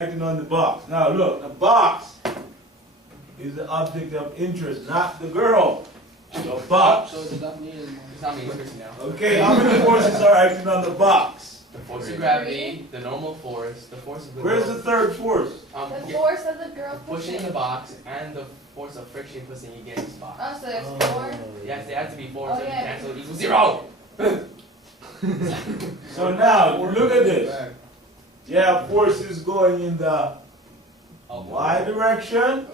acting on the box. Now look, the box is the object of interest, not the girl. The box. So it's not me anymore. It's not me now. Okay, how many forces are acting on the box? The force of gravity, the normal force, the force of the Where's girl, the third force? The force of the girl pushing the box, and the force of friction pushing against the box. Oh, so there's four? Yes, they have to be four, so yeah. you cancel equals 0! So now, look at this. You have forces going in the Y direction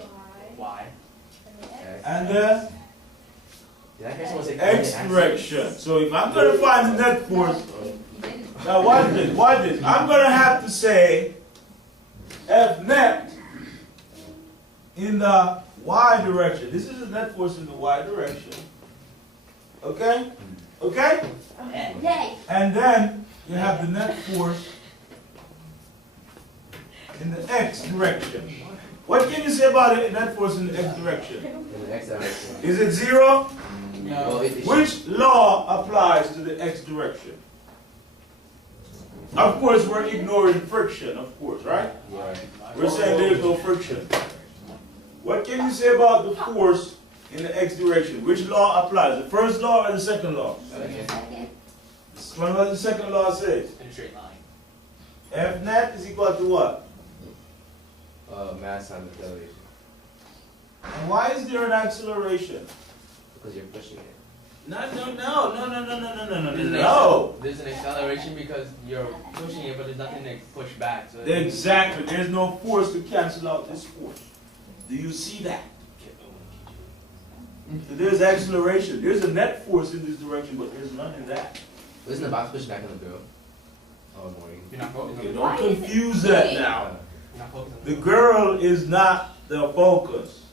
Y. and the Yeah, X direction. So if I'm going to find the net force, now watch this. I'm going to have to say F net in the Y direction. This is the net force in the Y direction. Okay? Okay? Yay! And then you have the net force in the X direction. What can you say about the net force in the X direction? In the X direction. Is it 0? No. Which law applies to the X direction? Of course, we're ignoring friction, of course, right? Yeah. We're saying there's no friction. What can you say about the force in the X direction? Which law applies? The first law or the second law? Second. What does the second law say? In a straight line. F net is equal to what? Mass times acceleration. And why is there an acceleration? Because you're pushing it. No. There's an acceleration because you're pushing it, but there's nothing to push back. So Exactly. There's no force to cancel out this force. Do you see that? There's acceleration. There's a net force in this direction, but there's none in that. Isn't the box pushing back on the girl? Oh, morning. You're not focusing Okay, on don't confuse that now. You're not focusing on The girl is not the focus.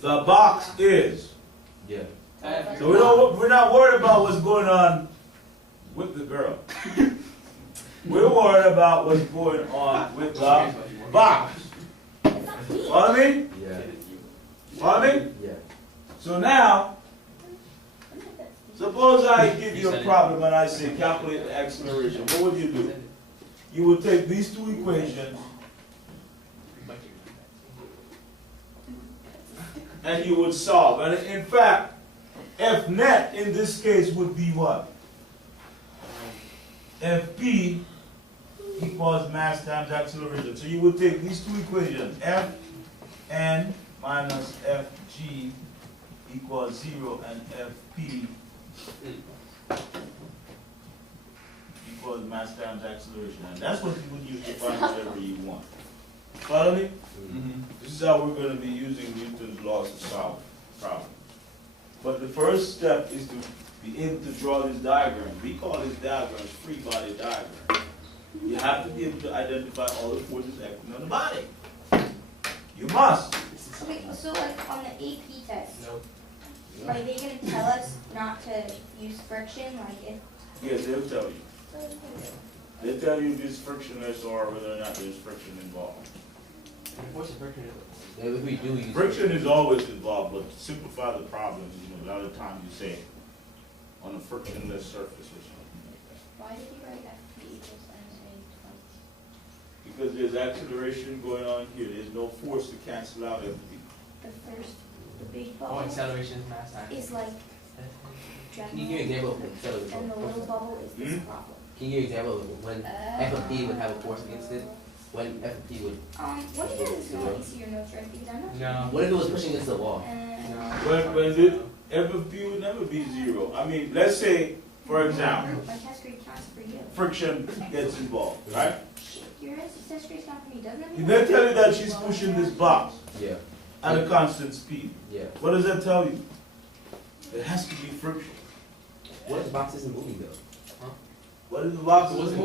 The box is. Yeah. So we're not worried about what's going on with the girl. We're worried about what's going on with the box. Follow me? Yeah. Follow me? Yeah. So now, suppose I give you a problem and I say calculate the acceleration. What would you do? You would take these two equations and you would solve. And in fact, F net in this case would be what? Fp equals mass times acceleration. So you would take these two equations, Fn minus Fg equals 0 and Fp equals mass times acceleration. And that's what you would use to find whatever you want. Follow me? This is how we're going to be using Newton's laws to solve the problem. But the first step is to be able to draw this diagram. We call this diagram free body diagram. You have to be able to identify all the forces acting on the body. You must. Okay, so like on the AP test, Nope. are they going to tell us not to use friction? Like if Yes, they'll tell you. They'll tell you if it's frictionless or whether or not there's friction involved. The force of friction is Yeah, if we do use Friction is always involved, but to simplify the problem, a lot of times you say on a frictionless surface or something like that. why did you write FP equals MA twice? Because there's acceleration going on here. There's no force to cancel out FP. The first, the big Oh, bubble acceleration is mass times. is like Can you give an general, example of acceleration? and the little bubble is this problem. Can you give an example of when F of P would have a force against it? When F of P would. What do you guys want to see your notes right? Because I'm not. No. What if it was pushing against the wall? When FP would never be 0. I mean, let's say, for example, My test grade counts for you. friction gets involved, right? Shit, your test grade count for me, doesn't it? Did they tell you that she's pushing this box Yeah. at a constant speed? Yeah. What does that tell you? It has to be friction. What if the box isn't moving though? What is the box? What's moving?